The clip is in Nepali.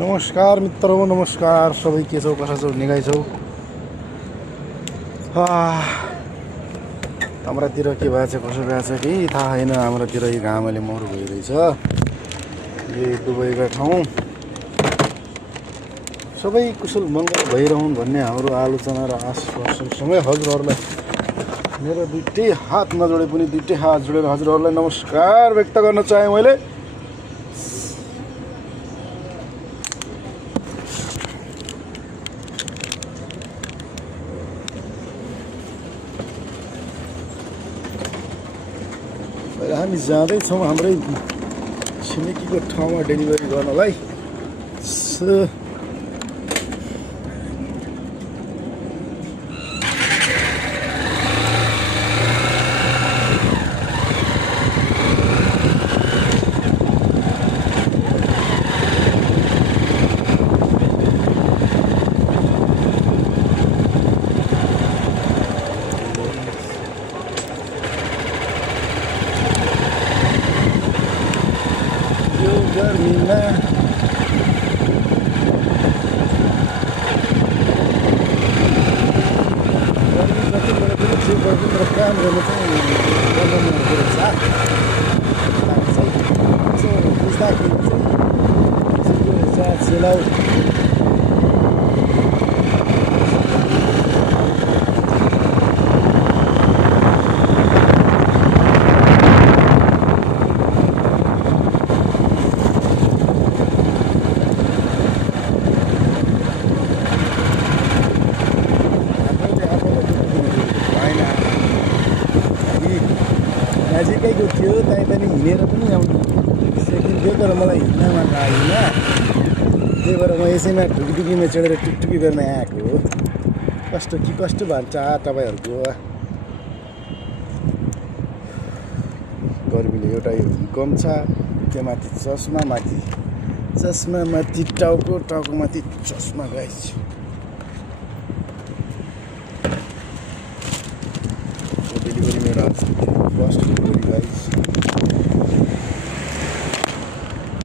नमस्कार मित्रहरू, नमस्कार सबै। के छौ, कसो छौ, निगाइ छौ? हाम्रातिर के भएछ, कसो भएछ केही थाहा छैन। हाम्रातिर यो घामले मरु भइरहेछ। यो दुबईका ठाउँ सबै कुशल मङ्गल भइरहन् भन्ने हाम्रो आलोचना र आश्वासनसँगै हजुरहरूलाई मेरो दुईटै हात नजोडे पनि दुईटै हात जोडेर हजुरहरूलाई नमस्कार व्यक्त गर्न चाहे मैले। हामी जाँदैछौँ हाम्रै छिमेकीको ठाउँमा डेलिभरी गर्नलाई। गर्मीमा काम गर्नु चाहिँ गर्नु हुँदो रहेछ। बुझ्दाखेरि चाहिँ सेलाउ नजिकैको थियो, त्यही हिँडेर पनि आउनु सेकेन्ड थियो, तर मलाई हिँड्न मन लागेन। त्यही भएर म यसैमा ढुकीढुकीमा चढेर टुकटुकी गर्न आएको हो। कस्तो भन्छ तपाईँहरूको? गर्मीले एउटा यो गम्छा, त्यो माथि चस्मा, माथि टाउको, टाउकोमाथि चस्मा गाइस।